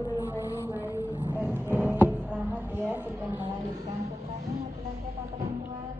udah bayi. Oke, selamat ya sudah melahirkan putranya laki-laki atau perempuan?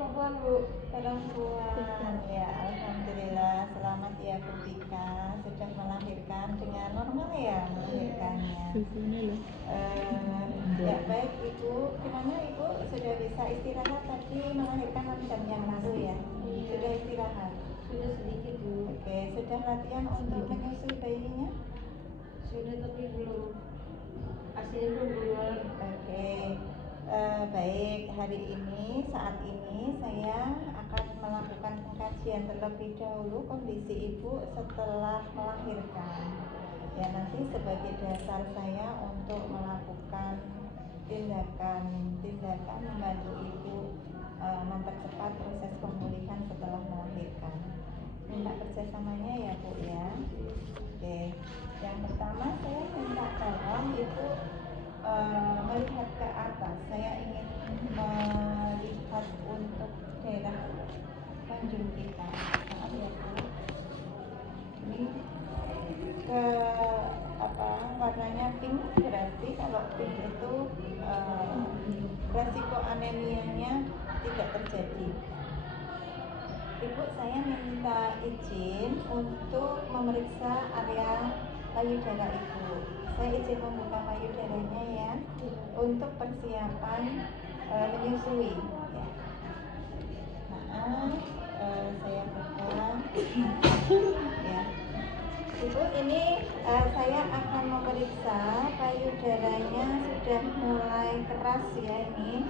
Perempuan Bu. Perempuan. Ya, alhamdulillah. Selamat ya Putika, sudah melahirkan dengan normal ya melahirkannya. Ya baik Ibu, gimana Ibu sudah bisa istirahat tadi melahirkan 6 jam yang lalu ya? Sudah istirahat? Sudah sedikit Bu. Oke, sudah latihan untuk menyusui bayinya? Sudah tapi belum. Hasilnya belum keluar. Oke, baik. Hari ini, saat ini saya akan melakukan pengkajian terlebih dahulu kondisi ibu setelah melahirkan. Ya, nanti sebagai dasar saya untuk melakukan tindakan membantu ibu mempercepat proses pemulihan setelah melahirkan. Minta kerjasamanya ya Bu ya. Oke, yang pertama saya minta tolong ibu melihat ke atas. Saya ingin melihat untuk daerah panjang kita. Maaf ya Bu. Ini ke warnanya pink, berarti kalau pink itu resiko anemianya tidak terjadi. Ibu, saya minta izin untuk memeriksa area payudara ibu. Saya izin membuka payudaranya ya, untuk persiapan menyusui. Ya. Maaf, saya buka. Ya. Ibu, ini saya akan memeriksa payudaranya sudah mulai keras ya ini.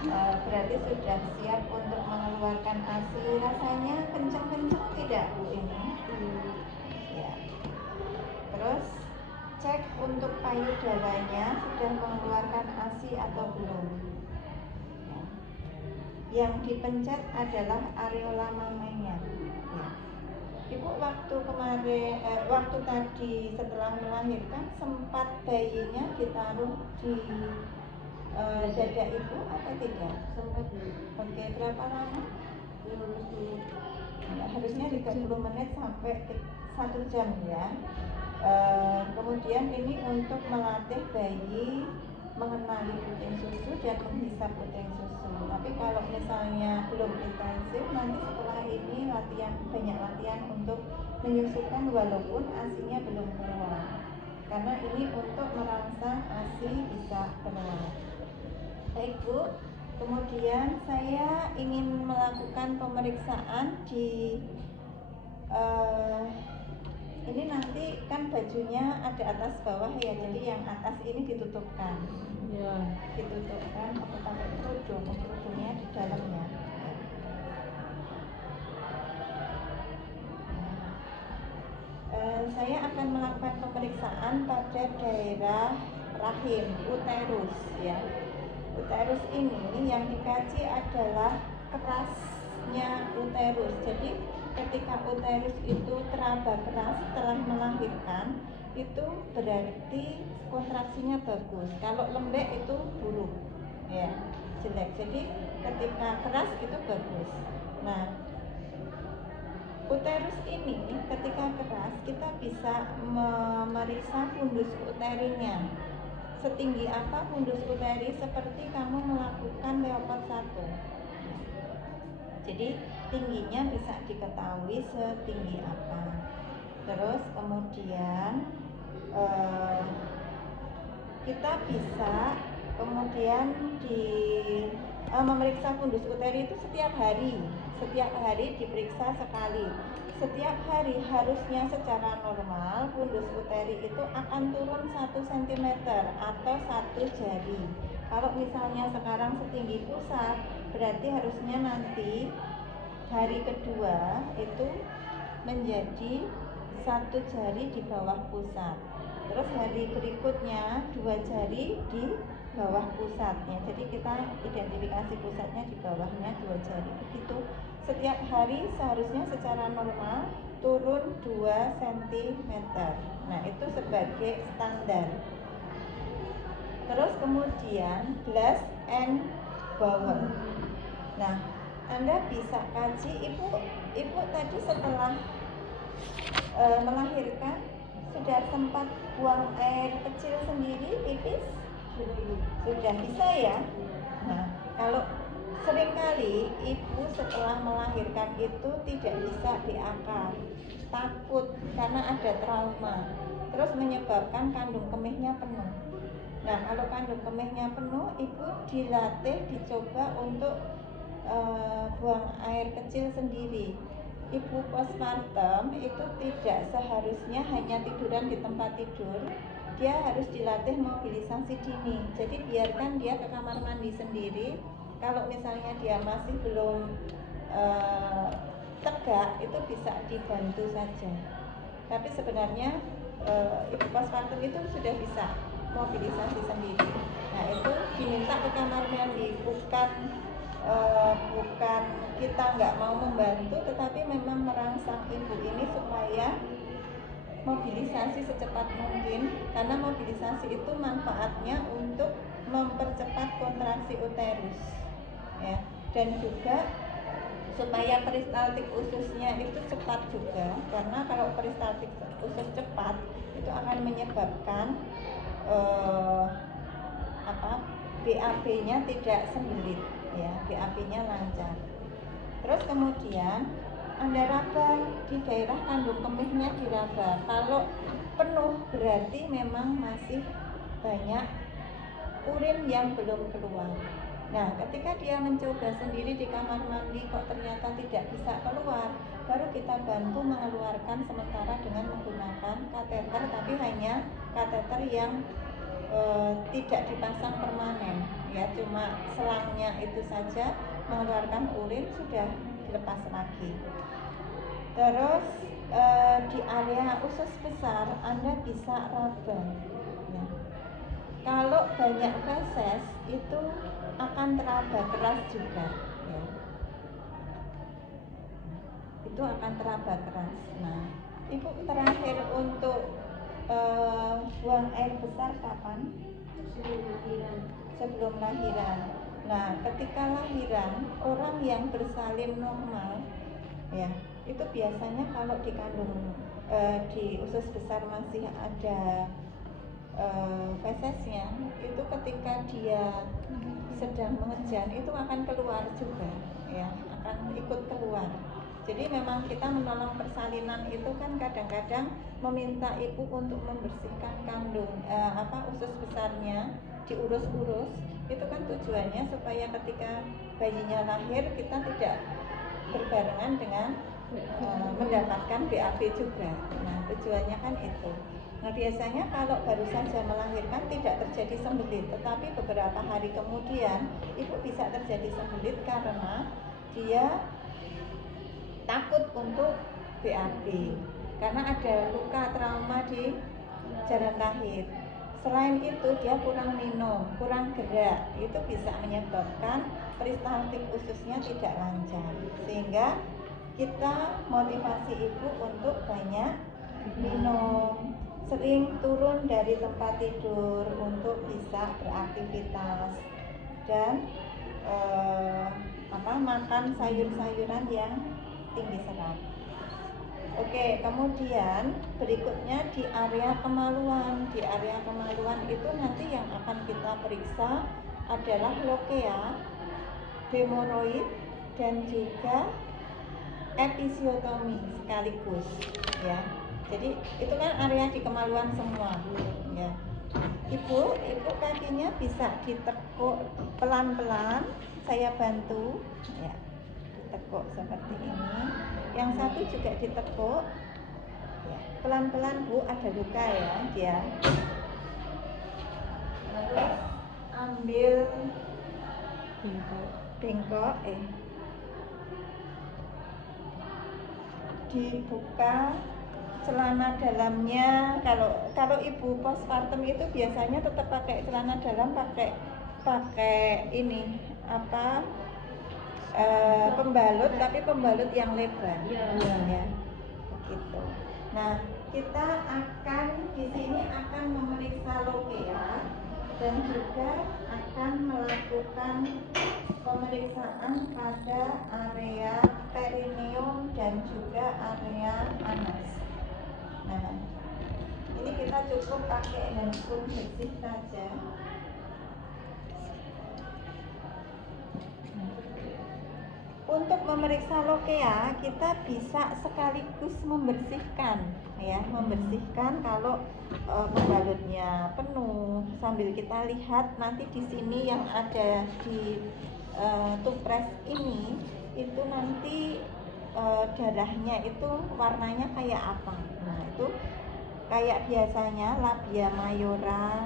Berarti sudah siap untuk mengeluarkan ASI. Rasanya kencang-kencang tidak Bu ini? Ya. Terus cek untuk payudaranya sudah mengeluarkan ASI atau belum. Ya. Yang dipencet adalah areola mamanya. Ya. Ibu waktu kemarin, waktu tadi setelah melahirkan sempat bayinya ditaruh di dada ibu atau tidak? Sempat Bu. Oke, berapa lama? 15 menit. Ya, harusnya 30 menit sampai 1 jam ya. Kemudian ini untuk melatih bayi mengenali puting susu dan menghisap puting susu. Tapi kalau misalnya belum intensif, nanti setelah ini banyak latihan untuk menyusukan walaupun ASINya belum keluar. Karena ini untuk merangsang ASI bisa keluar. Baik Bu, kemudian saya ingin melakukan pemeriksaan di ini nanti kan bajunya ada atas bawah ya, jadi yang atas ini ditutupkan. Ya. Ditutupkan atau pakai kerudungnya di dalamnya. Saya akan melakukan pemeriksaan pada daerah rahim, uterus ya. Uterus ini yang dikaji adalah kerasnya uterus. Jadi ketika uterus itu teraba keras setelah melahirkan, itu berarti kontraksinya bagus. Kalau lembek itu buruk, ya jelek. Jadi ketika keras itu bagus. Nah, uterus ini ketika keras kita bisa memeriksa fundus uterinya. Setinggi apa fundus uteri seperti kamu melakukan leopard 1. Jadi tingginya bisa diketahui setinggi apa. Terus kemudian kita bisa kemudian memeriksa fundus uteri itu setiap hari diperiksa sekali. Setiap hari harusnya secara normal fundus uteri itu akan turun 1 cm atau 1 jari. Kalau misalnya sekarang setinggi pusat, berarti harusnya nanti hari kedua itu menjadi 1 jari di bawah pusat. Terus hari berikutnya 2 jari di bawah pusatnya. Jadi kita identifikasi pusatnya di bawahnya 2 jari. Begitu setiap hari seharusnya secara normal turun 2 cm. Nah, itu sebagai standar. Terus kemudian glass and bowl. Nah, Anda bisa kaji ibu tadi setelah melahirkan sudah sempat buang air kecil sendiri, pipis? Sudah bisa ya? Nah, kalau seringkali ibu setelah melahirkan itu tidak bisa diangkat, takut karena ada trauma, terus menyebabkan kandung kemihnya penuh. Nah, kalau kandung kemihnya penuh, ibu dilatih, dicoba untuk buang air kecil sendiri. Ibu postpartum itu tidak seharusnya hanya tiduran di tempat tidur, dia harus dilatih mobilisasi dini. Jadi biarkan dia ke kamar mandi sendiri. Kalau misalnya dia masih belum tegak, itu bisa dibantu saja. Tapi sebenarnya ibu postpartum itu sudah bisa mobilisasi sendiri. Nah, itu diminta ke kamar mandi, bukan kita nggak mau membantu, tetapi memang merangsang ibu ini supaya mobilisasi secepat mungkin, karena mobilisasi itu manfaatnya untuk mempercepat kontraksi uterus, ya, dan juga supaya peristaltik ususnya itu cepat juga, karena kalau peristaltik usus cepat itu akan menyebabkan BAB-nya tidak sembelit, ya, BAB-nya lancar. Terus kemudian Anda raba di daerah kandung kemihnya, diraba. Kalau penuh berarti memang masih banyak urin yang belum keluar. Nah, ketika dia mencoba sendiri di kamar mandi kok ternyata tidak bisa keluar, baru kita bantu mengeluarkan sementara dengan menggunakan kateter, tapi hanya kateter yang tidak dipasang permanen, ya, cuma selangnya itu saja, mengeluarkan urin, sudah dilepas lagi. Terus di area usus besar Anda bisa raba, ya. Kalau banyak feses itu akan teraba keras juga, ya. Itu akan teraba keras. Nah, ibu terakhir untuk buang air besar kapan? Sebelum lahiran. Nah, ketika lahiran, orang yang bersalin normal, ya, itu biasanya kalau di kandung di usus besar masih ada fesesnya, itu ketika dia sedang mengejan itu akan keluar juga, ya, akan ikut keluar. Jadi memang kita menolong persalinan itu kan kadang-kadang meminta ibu untuk membersihkan kandung usus besarnya, diurus-urus. Itu kan tujuannya supaya ketika bayinya lahir kita tidak berbarengan dengan mendapatkan BAB juga. Nah, tujuannya kan itu. Nah, biasanya kalau baru saja melahirkan tidak terjadi sembelit, tetapi beberapa hari kemudian ibu bisa terjadi sembelit karena dia takut untuk BAB karena ada luka trauma di jalan lahir. Selain itu dia kurang minum, kurang gerak, itu bisa menyebabkan peristaltik ususnya tidak lancar, sehingga kita motivasi ibu untuk banyak minum, sering turun dari tempat tidur untuk bisa beraktivitas, dan makan sayur-sayuran yang tinggi serat. Oke, kemudian berikutnya di area kemaluan. Di area kemaluan itu nanti yang akan kita periksa adalah lokea, hemoroid, dan juga episiotomi sekaligus, ya. Jadi itu kan area di kemaluan semua, ya. Ibu kakinya bisa ditekuk pelan-pelan, saya bantu, ya. Ditekuk seperti ini. Yang satu juga ditekuk, ya. Pelan-pelan Bu, ada luka ya dia. Terus ambil bengkok, dibuka celana dalamnya. Kalau ibu postpartum itu biasanya tetap pakai celana dalam, pakai ini pembalut, tapi pembalut yang lebar, ya, begitu. Nah, kita akan di sini akan memeriksa lokea dan juga akan melakukan pemeriksaan pada area perineum dan juga area anus. kita cukup pakai handphone bersih saja. Untuk memeriksa lokea kita bisa sekaligus membersihkan, ya, membersihkan kalau pembalutnya penuh, sambil kita lihat nanti di sini yang ada di tupres ini itu nanti darahnya itu warnanya kayak apa. Nah itu kayak biasanya labia mayora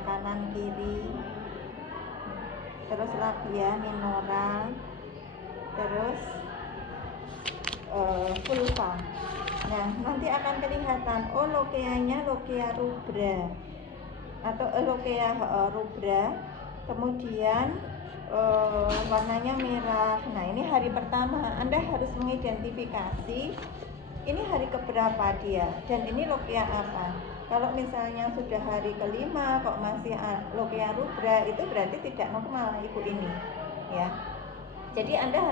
kanan kiri, terus labia minora, terus vulva. Nah nanti akan kelihatan, oh lokeanya lokea rubra atau lokea rubra, kemudian warnanya merah. Nah ini hari pertama, Anda harus mengidentifikasi ini hari keberapa dia dan ini lokea apa. Kalau misalnya sudah hari kelima kok masih lokea rubra, itu berarti tidak normal ibu ini, ya. Jadi Anda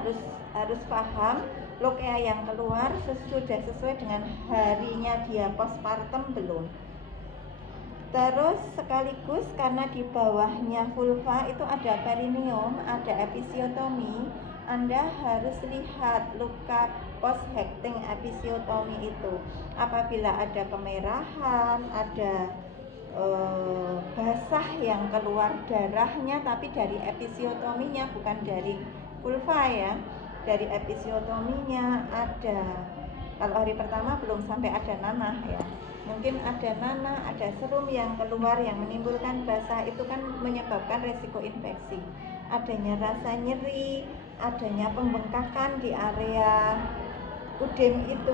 harus paham lokea yang keluar sudah sesuai dengan harinya dia postpartum belum. Terus sekaligus karena di bawahnya vulva itu ada perineum, ada episiotomi, Anda harus lihat luka post hecting episiotomi itu. Apabila ada kemerahan, ada basah yang keluar darahnya, tapi dari episiotominya bukan dari vulva, ya. Dari episiotominya ada. Kalau hari pertama belum sampai ada nanah, ya. Mungkin ada nanah, ada serum yang keluar yang menimbulkan basah, itu kan menyebabkan resiko infeksi. Adanya rasa nyeri, adanya pembengkakan di area udem itu.